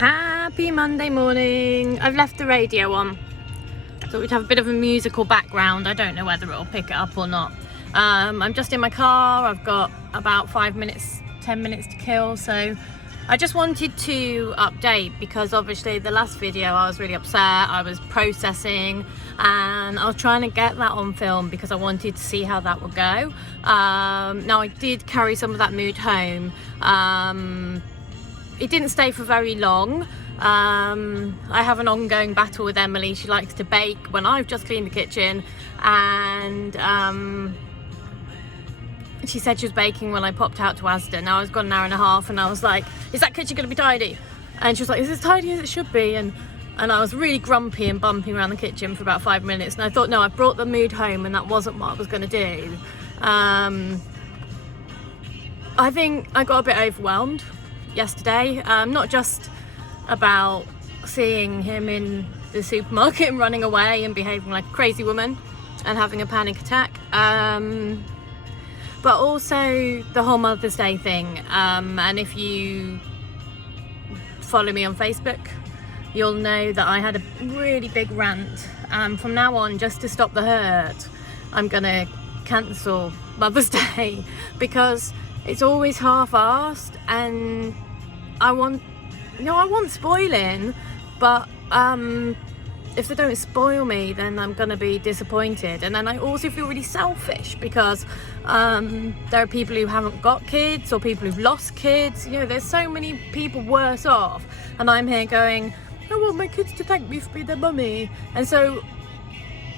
Happy Monday morning. I've left the radio on. Thought we'd have a bit of a musical background. I don't know whether it'll pick it up or not. I'm just in my car. I've got about 5 minutes, 10 minutes to kill. So I just wanted to update because obviously the last video I was really upset. I was processing and I was trying to get that on film because I wanted to see how that would go. Now I did carry some of that mood home. It didn't stay for very long. I have an ongoing battle with Emily. She likes to bake when I've just cleaned the kitchen, and she said she was baking when I popped out to Asda. Now it's gone an hour and a half and I was like, is that kitchen going to be tidy? And she was like, is it as tidy as it should be? And I was really grumpy and bumping around the kitchen for about 5 minutes, and I thought, no, I brought the mood home and that wasn't what I was going to do. I think I got a bit overwhelmed yesterday, not just about seeing him in the supermarket and running away and behaving like a crazy woman and having a panic attack, but also the whole Mother's Day thing. And if you follow me on Facebook, you'll know that I had a really big rant. From now on, just to stop the hurt, I'm gonna cancel Mother's Day because it's always half-assed, and I want spoiling, but if they don't spoil me, then I'm gonna be disappointed. And then I also feel really selfish because there are people who haven't got kids or people who've lost kids. You know, there's so many people worse off, and I'm here going, I want my kids to thank me for being their mummy. And so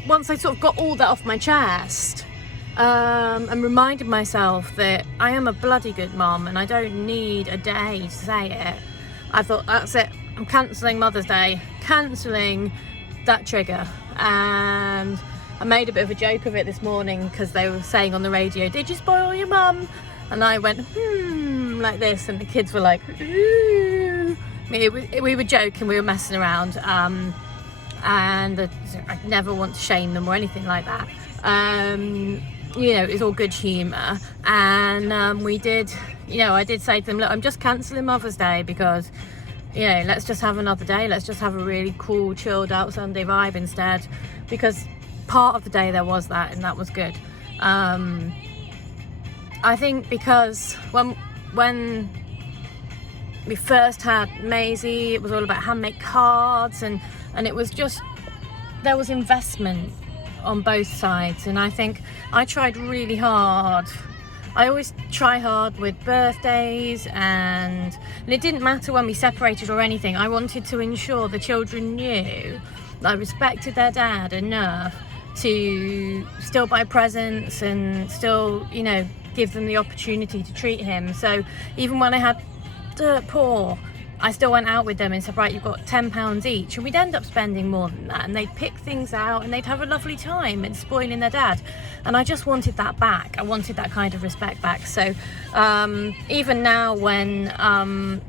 once I sort of got all that off my chest, and reminded myself that I am a bloody good mum and I don't need a day to say it, I thought, that's it, I'm cancelling Mother's Day, cancelling that trigger. And I made a bit of a joke of it this morning because they were saying on the radio, did you spoil your mum? And I went, like this, and the kids were like, ooh. We were joking, we were messing around, and I never want to shame them or anything like that. You know, it's all good humour, and we did, you know, I did say to them, look, I'm just cancelling Mother's Day because, you know, let's just have another day, let's just have a really cool, chilled out Sunday vibe instead, because part of the day there was that, and that was good. I think because when we first had Maisie, it was all about handmade cards, and it was just, there was investment on both sides. And I think I tried really hard. I always try hard with birthdays, and it didn't matter when we separated or anything. I wanted to ensure the children knew that I respected their dad enough to still buy presents and still, you know, give them the opportunity to treat him. So even when I had dirt poor, I still went out with them and said, right, you've got £10 each, and we'd end up spending more than that, and they'd pick things out and they'd have a lovely time and spoiling their dad. And I just wanted that back. I wanted that kind of respect back. So even now when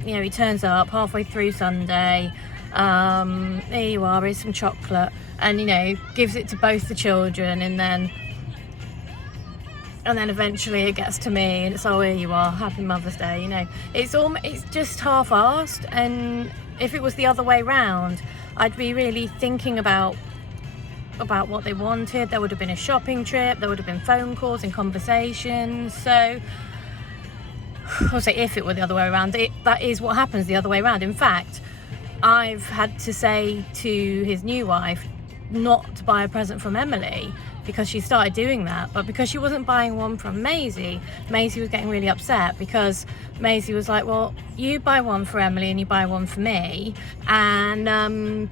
you know, he turns up halfway through Sunday, there you are, here's some chocolate, and, you know, gives it to both the children, and then eventually it gets to me and it's, oh, here you are, happy Mother's Day. You know, it's just half-assed. And if it was the other way round, I'd be really thinking about what they wanted. There would have been a shopping trip, there would have been phone calls and conversations. So I'll say, if it were the other way around, that is what happens the other way around. In fact, I've had to say to his new wife not to buy a present from Emily because she started doing that, but because she wasn't buying one from Maisie was getting really upset, because Maisie was like, well, you buy one for Emily and you buy one for me, and then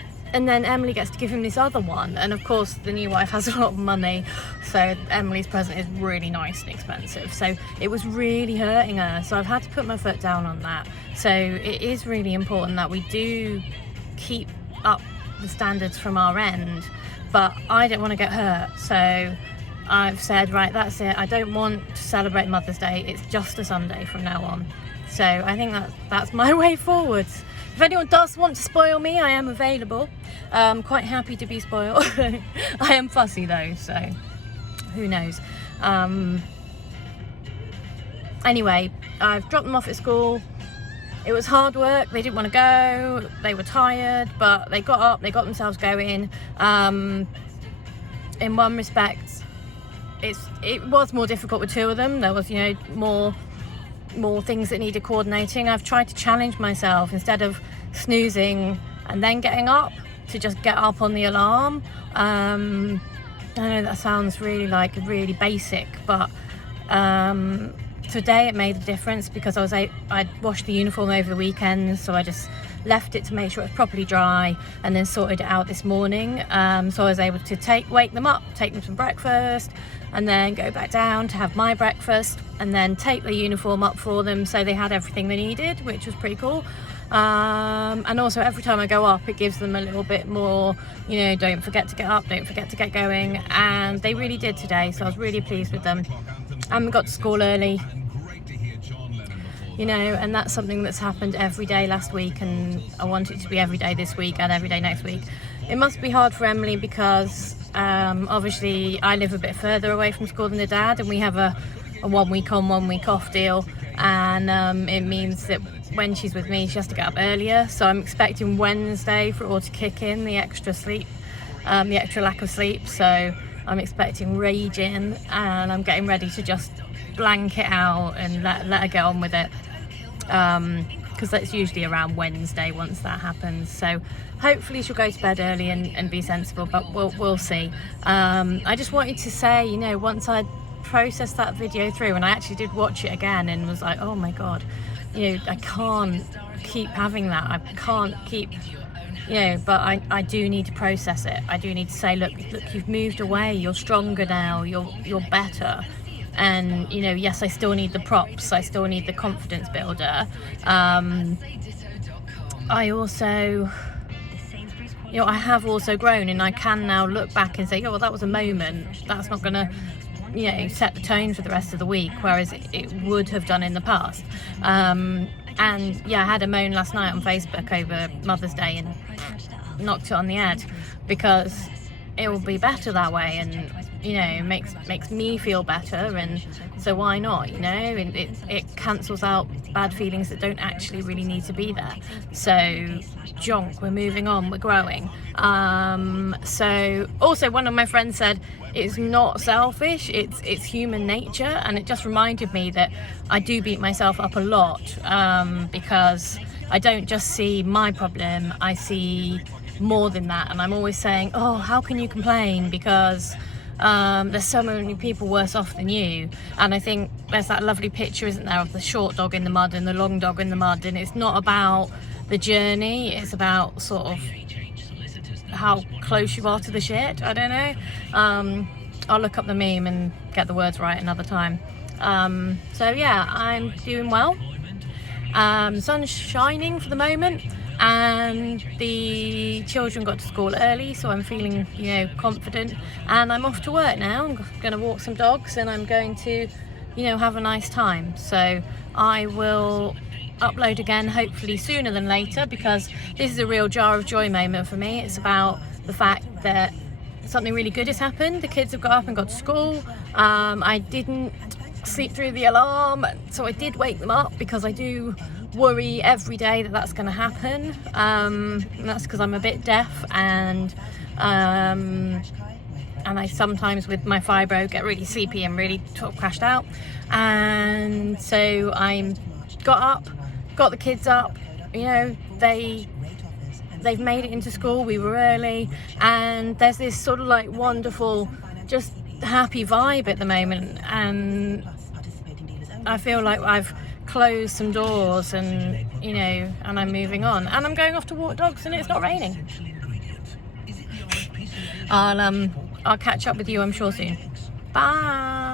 Emily gets to give him this other one. And of course the new wife has a lot of money, so Emily's present is really nice and expensive, so it was really hurting her. So I've had to put my foot down on that. So it is really important that we do keep up the standards from our end, but I don't want to get hurt. So I've said, right, that's it, I don't want to celebrate Mother's Day, it's just a Sunday from now on. So I think that's my way forwards. If anyone does want to spoil me, I am available. Quite happy to be spoiled. I am fussy though, so who knows. Anyway, I've dropped them off at school. it was hard work. They didn't want to go, they were tired, but they got up, they got themselves going. In one respect, it was more difficult with two of them. There was, you know, more things that needed coordinating. I've tried to challenge myself, instead of snoozing and then getting up, to just get up on the alarm. I know that sounds really basic, but today it made a difference, because I'd washed the uniform over the weekend, so I just left it to make sure it was properly dry, and then sorted it out this morning. So I was able to wake them up, take them some breakfast, and then go back down to have my breakfast, and then take the uniform up for them, so they had everything they needed, which was pretty cool. And also every time I go up, it gives them a little bit more, you know, don't forget to get up, don't forget to get going, and they really did today, so I was really pleased with them. And we got to school early, you know, and that's something that's happened every day last week, and I want it to be every day this week and every day next week. It must be hard for Emily, because obviously I live a bit further away from school than the dad, and we have a 1 week on, 1 week off deal, and it means that when she's with me, she has to get up earlier. So I'm expecting Wednesday for it all to kick in, the extra sleep, the extra lack of sleep. So I'm expecting raging, and I'm getting ready to just blank it out and let her get on with it, because that's usually around Wednesday once that happens. So hopefully she'll go to bed early and be sensible, but we'll see. I just wanted to say, you know, once I processed that video through, and I actually did watch it again, and was like, oh my god, you know, I can't keep having that, I can't keep, you know, but I do need to process it. I do need to say, look, you've moved away, you're stronger now, you're better. And, you know, yes, I still need the props, I still need the confidence builder. I also, you know, I have also grown, and I can now look back and say, oh, well, that was a moment, that's not gonna, you know, set the tone for the rest of the week, whereas it would have done in the past. And yeah, I had a moan last night on Facebook over Mother's Day, and knocked it on the head, because it will be better that way, and, you know, it makes me feel better, and so why not, you know? And it cancels out bad feelings that don't actually really need to be there. So jonk, we're moving on, we're growing. So also, one of my friends said it's not selfish, it's human nature, and it just reminded me that I do beat myself up a lot, because I don't just see my problem, I see more than that, and I'm always saying, oh, how can you complain, because there's so many people worse off than you. And I think there's that lovely picture, isn't there, of the short dog in the mud and the long dog in the mud, and it's not about the journey, it's about sort of how close you are to the shit. I don't know, I'll look up the meme and get the words right another time. So yeah, I'm doing well. The sun's shining for the moment, and the children got to school early, so I'm feeling, you know, confident, and I'm off to work now. I'm going to walk some dogs, and I'm going to, you know, have a nice time. So I will upload again, hopefully sooner than later, because this is a real jar of joy moment for me. It's about the fact that something really good has happened. The kids have got up and got to school. I didn't sleep through the alarm, so I did wake them up, because I do worry every day that that's going to happen, and that's because I'm a bit deaf, and I sometimes with my fibro get really sleepy and really sort of crashed out. And so I got up, got the kids up, you know, they've made it into school, we were early, and there's this sort of like wonderful, just happy vibe at the moment, and I feel like I've closed some doors, and, you know, and I'm moving on, and I'm going off to walk dogs, and it's not raining. I'll catch up with you, I'm sure, soon. Bye.